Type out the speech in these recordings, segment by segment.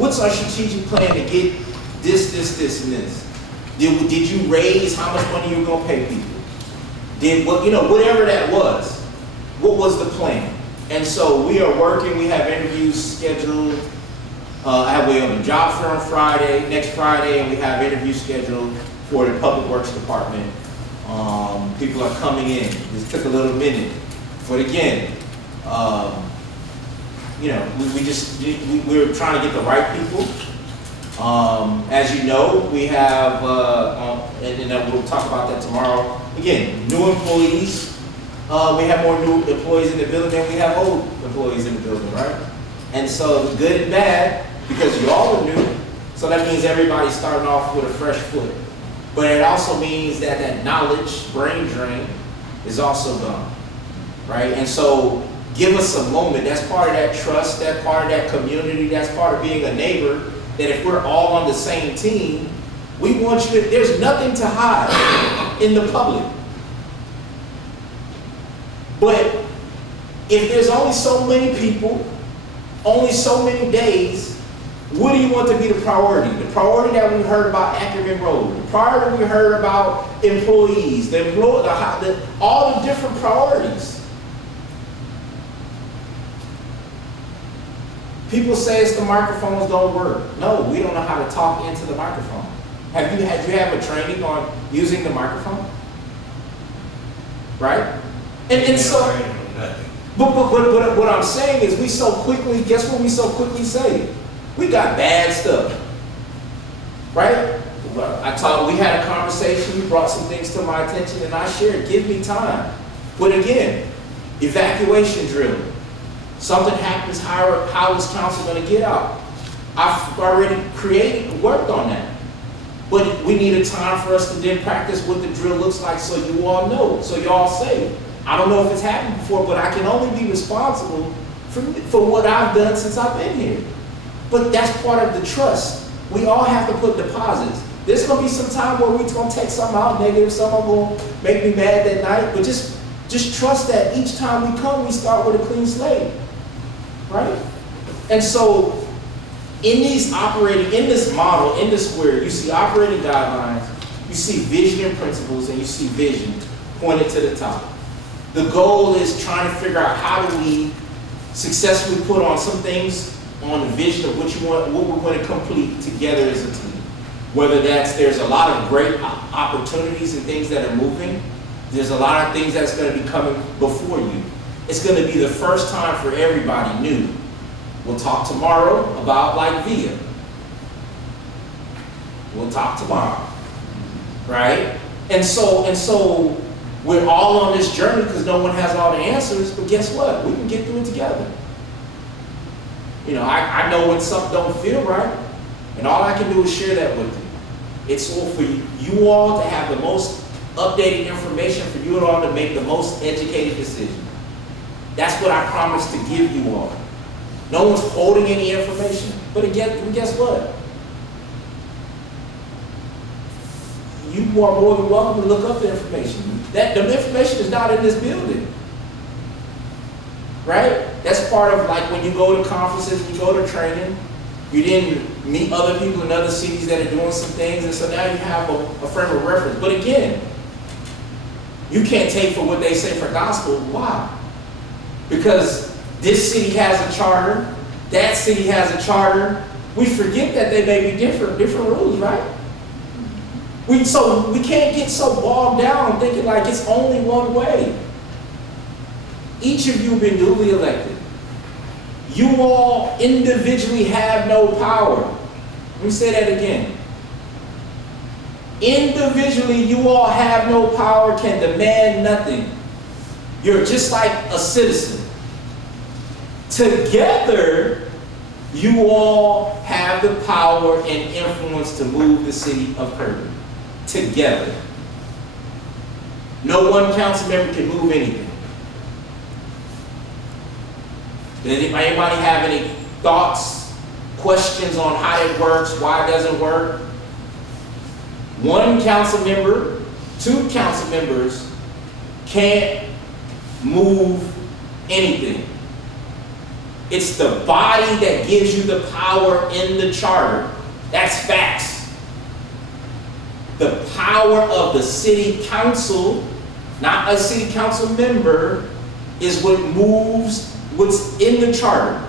What's our strategic plan to get this, and this? Did you raise how much money you were gonna pay people? Did what, whatever that was, what was the plan? And so we are working, we have interviews scheduled. We have a job fair on Friday, next Friday, and we have interviews scheduled for the Public Works Department. People are coming in. This took a little minute, but again, we're trying to get the right people. As you know, we have, and we'll talk about that tomorrow. Again, new employees. We have more new employees in the building than we have old employees in the building, right? And so the good and bad, because you all are new, so that means everybody's starting off with a fresh foot. But it also means that that knowledge, brain drain, is also gone, right? And so give us a moment. That's part of that trust, that part of that community, that's part of being a neighbor, that if we're all on the same team, we want you to, there's nothing to hide in the public. But if there's only so many people, only so many days, what do you want to be the priority? The priority that we heard about Ackerman Road, the priority we heard about employees, all the different priorities. People say it's the microphones don't work. No, we don't know how to talk into the microphone. Had you have a training on using the microphone? Right? And so, but what I'm saying is guess what we so quickly say? We got bad stuff, right? We had a conversation, you brought some things to my attention and I shared, give me time. But again, evacuation drill. Something happens, how is council gonna get out? I've already worked on that. But we need a time for us to then practice what the drill looks like so you all know, so you all say, I don't know if it's happened before, but I can only be responsible for what I've done since I've been here. But that's part of the trust. We all have to put deposits. There's gonna be some time where we're gonna take something out negative, someone gonna make me mad that night, but just trust that each time we come, we start with a clean slate, right? And so, in this model, in the square, you see operating guidelines, you see vision and principles, and you see vision pointed to the top. The goal is trying to figure out how do we successfully put on some things on the vision of what we're going to complete together as a team. Whether there's a lot of great opportunities and things that are moving. There's a lot of things that's going to be coming before you. It's going to be the first time for everybody new. We'll talk tomorrow about like VIA. We'll talk tomorrow, right? And so we're all on this journey because no one has all the answers, but guess what? We can get through it together. I know when something don't feel right, and all I can do is share that with you. It's all for you all to have the most updated information, for you all to make the most educated decision. That's what I promise to give you all. No one's holding any information, but again, guess what? You are more than welcome to look up the information. The information is not in this building. Right? That's part of like when you go to conferences, you go to training, you then meet other people in other cities that are doing some things, and so now you have a frame of reference. But again, you can't take for what they say for gospel. Why? Because this city has a charter, that city has a charter. We forget that they may be different rules, right? We can't get so bogged down thinking like it's only one way. Each of you have been duly elected. You all individually have no power. Let me say that again. Individually, you all have no power, can demand nothing. You're just like a citizen. Together, you all have the power and influence to move the city of Kirby. Together. No one council member can move anything. Does anybody have any thoughts, questions on how it works, why it doesn't work? One council member, two council members can't move anything. It's the body that gives you the power in the charter. That's facts. The power of the city council, not a city council member, is what moves what's in the charter.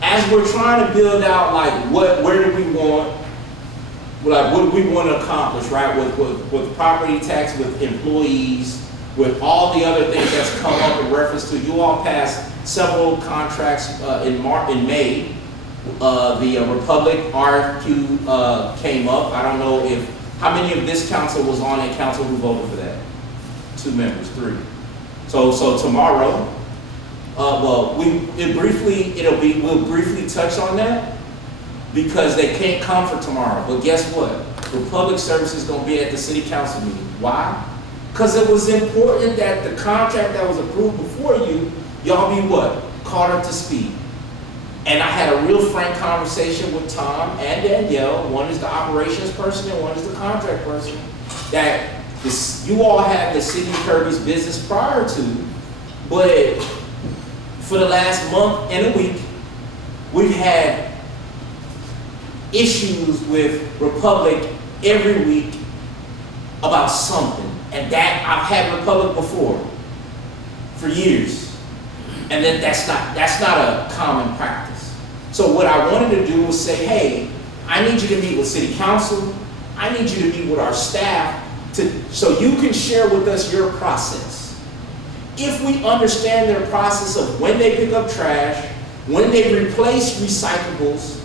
As we're trying to build out, like, where do we want, like, what do we want to accomplish, right? With property tax, with employees, with all the other things that's come up in reference to. You all passed several contracts in May. The Republic RFQ came up. I don't know how many of this council was on a council who voted for that? 2 members, 3. So tomorrow. Well, we'll briefly touch on that because they can't come for tomorrow. But guess what? Republic Service is going to be at the city council meeting. Why? Because it was important that the contract that was approved before you, y'all be what? Caught up to speed. And I had a real frank conversation with Tom and Danielle. One is the operations person and one is the contract person. That you all had the city of Kirby's business prior to, but for the last month and a week, we've had issues with Republic every week about something. And that, I've had Republic before, for years. And then that's not a common practice. So what I wanted to do was say, hey, I need you to meet with city council. I need you to meet with our staff so you can share with us your process. If we understand their process of when they pick up trash, when they replace recyclables,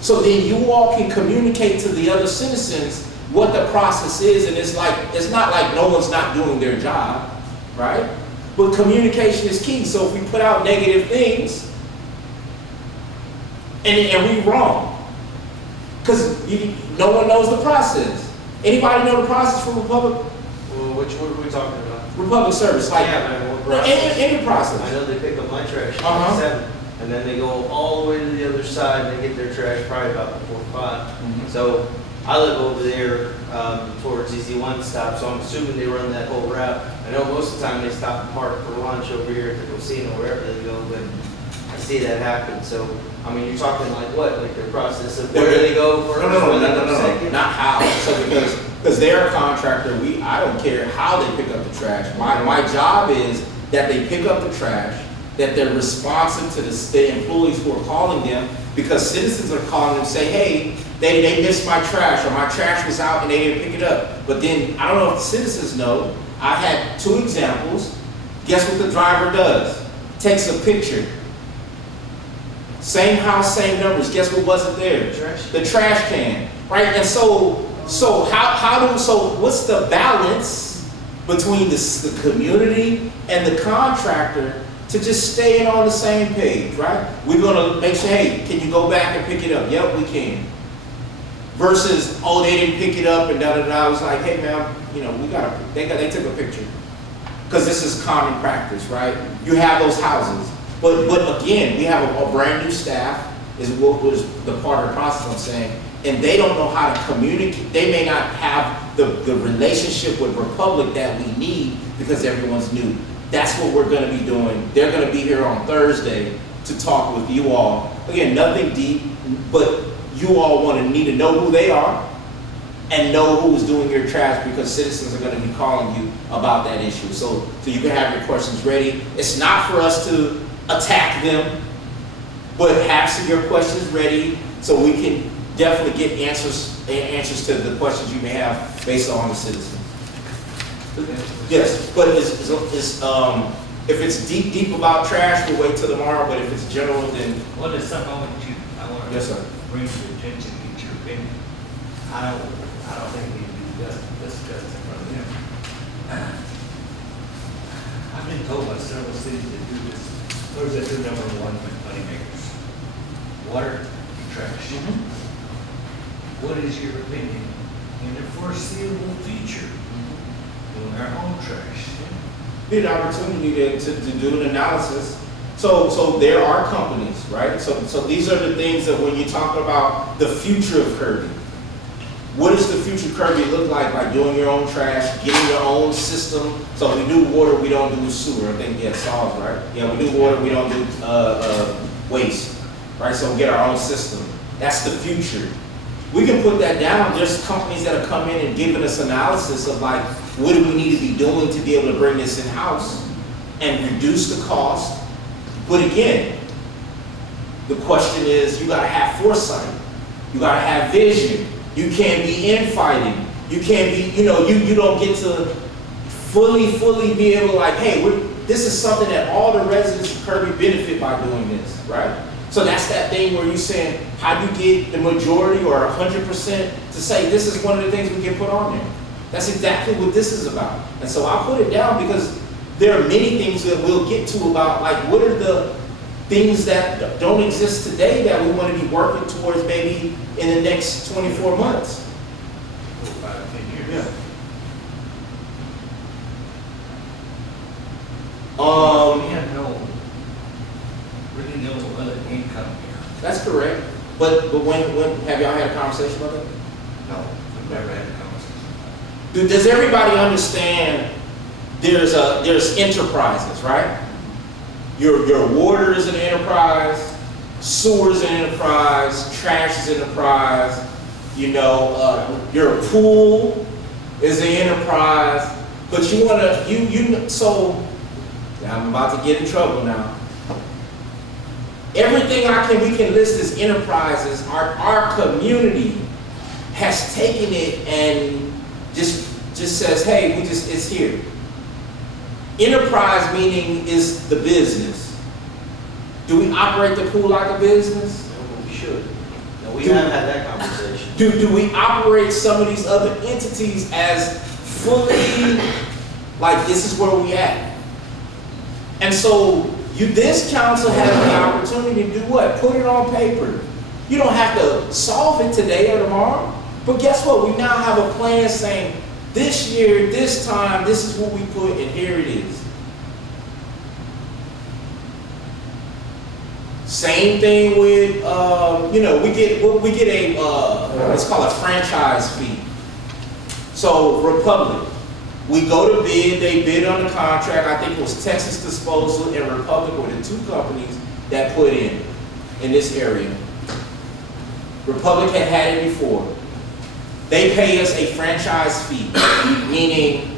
so then you all can communicate to the other citizens what the process is, and it's not like no one's not doing their job, right? But communication is key. So if we put out negative things, and we wrong, because no one knows the process. Anybody know the process for Republic? Well, what are we talking about? Republic Service, like any process. I know they pick up my trash at 7, and then they go all the way to the other side and they get their trash probably about before 5. So I live over there towards EZ1 stop, so I'm assuming they run that whole route. I know most of the time they stop and park for lunch over here at the casino, wherever they go, but I see that happen. So, I mean, you're talking like what? Like their process of where they go first? No, not how. So because they're a contractor, I don't care how they pick up the trash. My job is that they pick up the trash, that they're responsive to the employees who are calling them, because citizens are calling them and say, hey, they missed my trash, or my trash was out and they didn't pick it up. But then, I don't know if the citizens know, I had 2 examples. Guess what the driver does? Takes a picture. Same house, same numbers. Guess what wasn't there? The trash can, right? And so what's the balance between the community and the contractor to just staying on the same page, right? We're gonna make sure, hey, can you go back and pick it up? Yep, we can. Versus, oh, they didn't pick it up and da-da-da. I was like, hey, man, they took a picture. Because this is common practice, right? You have those houses. But again, we have a brand new staff, is what was the part of the process I'm saying, and they don't know how to communicate. They may not have the relationship with Republic that we need because everyone's new. That's what we're going to be doing. They're going to be here on Thursday to talk with you all. Again, nothing deep, but you all need to know who they are and know who's doing your trash, because citizens are going to be calling you about that issue. So you can have your questions ready. It's not for us to attack them, but have some of your questions ready so we can definitely get answers to the questions you may have based on the citizens. Yes, but if it's deep about trash, we'll wait till tomorrow. But if it's general, then Well, there's something I want to yes, sir. bring to your attention, get your opinion. I don't think it needs to be discussed in front of them. I've been told by several cities that do this. Those are the number 1 money makers: water and trash. What is your opinion in the foreseeable future doing our home trash? Be an opportunity to do an analysis. So there are companies, right? So these are the things that when you talk about the future of Kirby, what does the future Kirby look like doing your own trash, getting your own system? So we do water, we don't do sewer. I think, yeah, solves, right? Yeah, we do water, we don't do waste, right? So we get our own system. That's the future. We can put that down. There's companies that have come in and given us analysis of like, what do we need to be doing to be able to bring this in-house and reduce the cost. But again, the question is, you gotta have foresight. You gotta have vision. You can't be infighting. You can't be, you don't get to fully be able to like, hey, this is something that all the residents of Kirby benefit by doing this, right? So that's that thing where you're saying, how do you get the majority or 100% to say this is one of the things we can put on there? That's exactly what this is about. And so I'll put it down because there are many things that we'll get to about like, what are the things that don't exist today that we want to be working towards maybe in the next 24 months. 5, 10 years. Yeah. We have really no other income here. That's correct. But when have y'all had a conversation about that? No, we've never had a conversation. Does everybody understand there's enterprises, right? Your water is an enterprise, sewer is an enterprise, trash is an enterprise, your pool is an enterprise, but you wanna, so, now I'm about to get in trouble now. Everything we can list as enterprises, our community has taken it and just says, hey, it's here. Enterprise meaning is the business. Do we operate the pool like a business? No, we should. No, we haven't had that conversation. Do we operate some of these other entities as fully, like this is where we at? And so this council has the opportunity to do what? Put it on paper. You don't have to solve it today or tomorrow, but guess what? We now have a plan saying, this year, this time, this is what we put, and here it is. Same thing with, we get a, it's called a franchise fee. So Republic, we go to bid, they bid on the contract. I think it was Texas Disposal and Republic were the two companies that put in this area. Republic had it before. They pay us a franchise fee, meaning